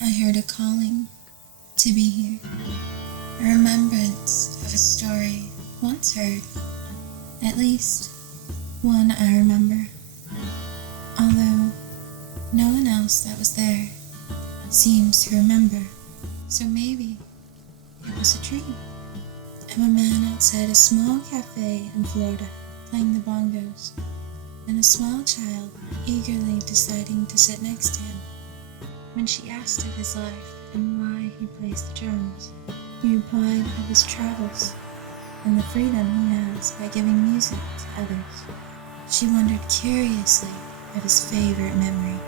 I heard a calling to be here, a remembrance of a story once heard, at least one I remember, although no one else that was there seems to remember, so maybe it was a dream. I'm a man outside a small cafe in Florida, playing the bongos, and a small child eagerly deciding to sit next to him. When she asked of his life and why he plays the drums, he replied of his travels and the freedom he has by giving music to others. She wondered curiously of his favorite memory,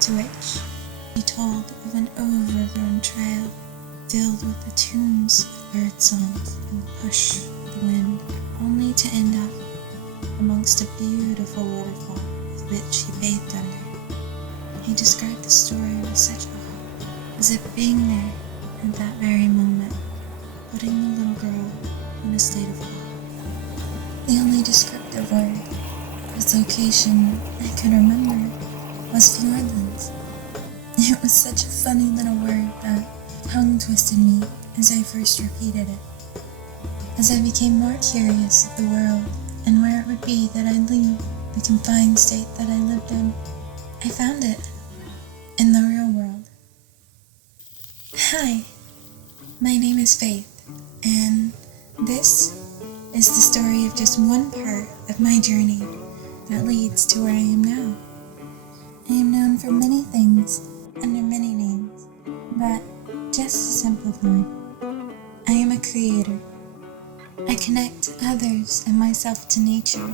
to which he told of an overgrown trail filled with the tunes of bird songs and push of the wind, only to end up amongst a beautiful waterfall with which he bathed under. He described the story with such awe, as if being there at that very moment, putting the little girl in a state of awe. The only descriptive word of its location I could remember was Fjordlands. It was such a funny little word that tongue twisted me as I first repeated it. As I became more curious of the world and where it would be that I'd leave the confined state that I lived in, I found it in the real world. Hi, my name is Faith, and this is the story of just one part of my journey that leads to where I am now. I am known for many things under many names, but just to simplify, I am a creator. I connect others and myself to nature,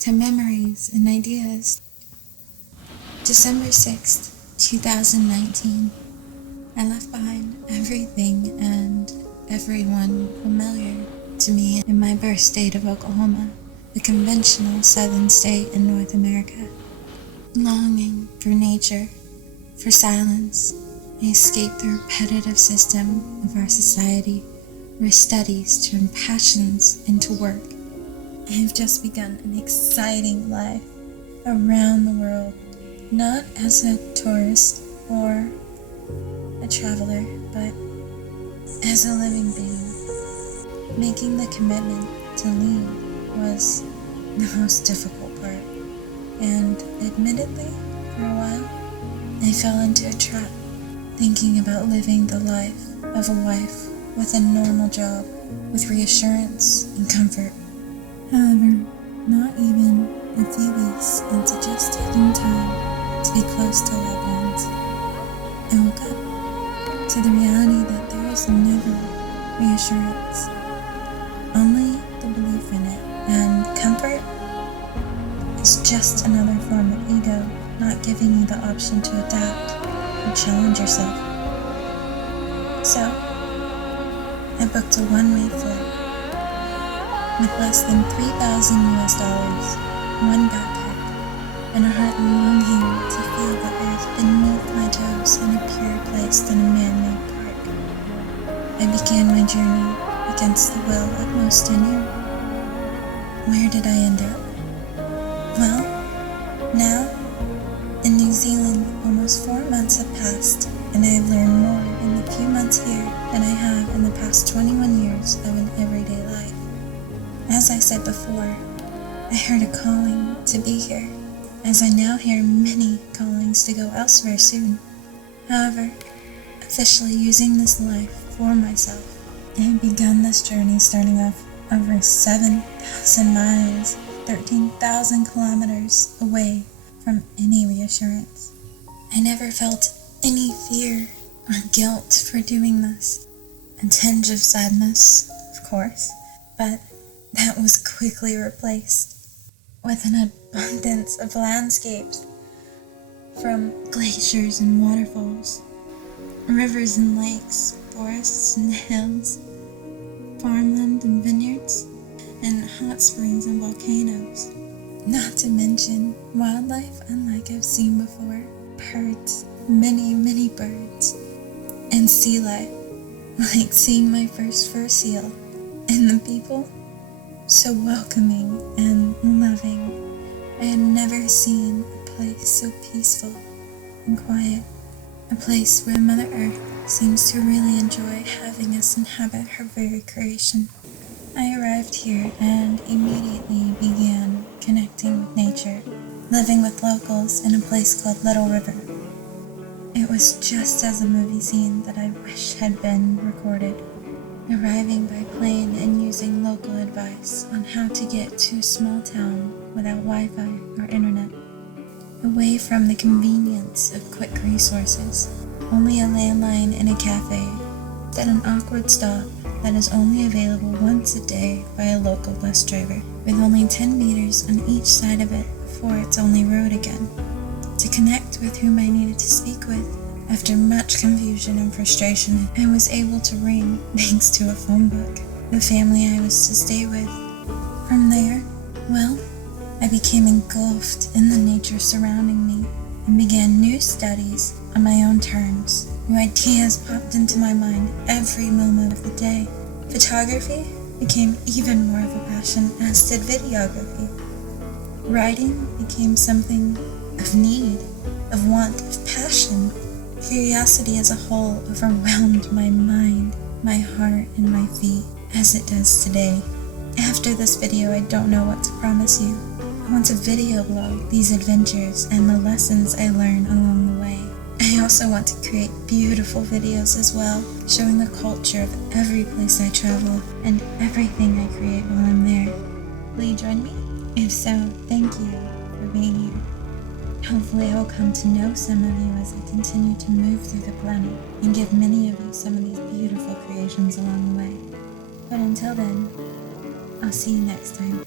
to memories and ideas. December 6th, 2019, I left behind everything and everyone familiar to me in my birth state of Oklahoma, the conventional southern state in North America. Longing for nature, for silence, I escaped the repetitive system of our society, where studies turn passions into work. I have just begun an exciting life around the world, not as a tourist or a traveler, but as a living being. Making the commitment to leave was the most difficult part, and admittedly, for a while, I fell into a trap, thinking about living the life of a wife with a normal job, with reassurance and comfort. However, not even a few weeks into just taking time to be close to loved ones, I woke up to the reality that there is never reassurance, only the belief in it, and comfort is just another form of ego, not giving you the option to adapt or challenge yourself. So, I booked a one-way flight with less than $3,000, one backpack, and a heart longing to feel the earth beneath my toes in a purer place than a man-made park. I began my journey against the will of most I knew. Where did I end up? Well, now, in New Zealand, almost 4 months have passed, and I have learned more in the few months here than I have in the past 21 years of an everyday life. As I said before, I heard a calling to be here, as I now hear many callings to go elsewhere soon. However, officially using this life for myself, I have begun this journey starting off over 7,000 miles, 13,000 kilometers away from any reassurance. I never felt any fear or guilt for doing this. A tinge of sadness, of course, but that was quickly replaced with an abundance of landscapes, from glaciers and waterfalls, rivers and lakes, forests and hills, farmland and vineyards, and hot springs and volcanoes. Not to mention wildlife unlike I've seen before, birds, many birds, and sea life, like seeing my first fur seal, and the people, so welcoming and loving. I had never seen a place so peaceful and quiet. a place where Mother Earth seems to really enjoy having us inhabit her very creation. I arrived here and immediately began connecting with nature, living with locals in a place called Little River. It was just as a movie scene that I wish had been recorded, arriving by plane and using local advice on how to get to a small town without Wi-Fi or internet, away from the convenience of quick resources, only a landline in a cafe, then an awkward stop that is only available once a day by a local bus driver, with only 10 meters on each side of it before it's only road again. To connect with whom I needed to speak with, after much confusion and frustration, I was able to ring thanks to a phone book, the family I was to stay with. From there, well, I became engulfed in the nature surrounding me and began new studies on my own terms. New ideas popped into my mind every moment of the day. Photography became even more of a passion, as did videography. Writing became something of need, of want, of passion. Curiosity as a whole overwhelmed my mind, my heart, and my feet, as it does today. After this video, I don't know what to promise you. I want to video blog these adventures and the lessons I learn along the way. I also want to create beautiful videos as well, showing the culture of every place I travel and everything I create while I'm there. Will you join me? If so, thank you for being here. Hopefully I'll come to know some of you as I continue to move through the planet and give many of you some of these beautiful creations along the way. But until then, I'll see you next time.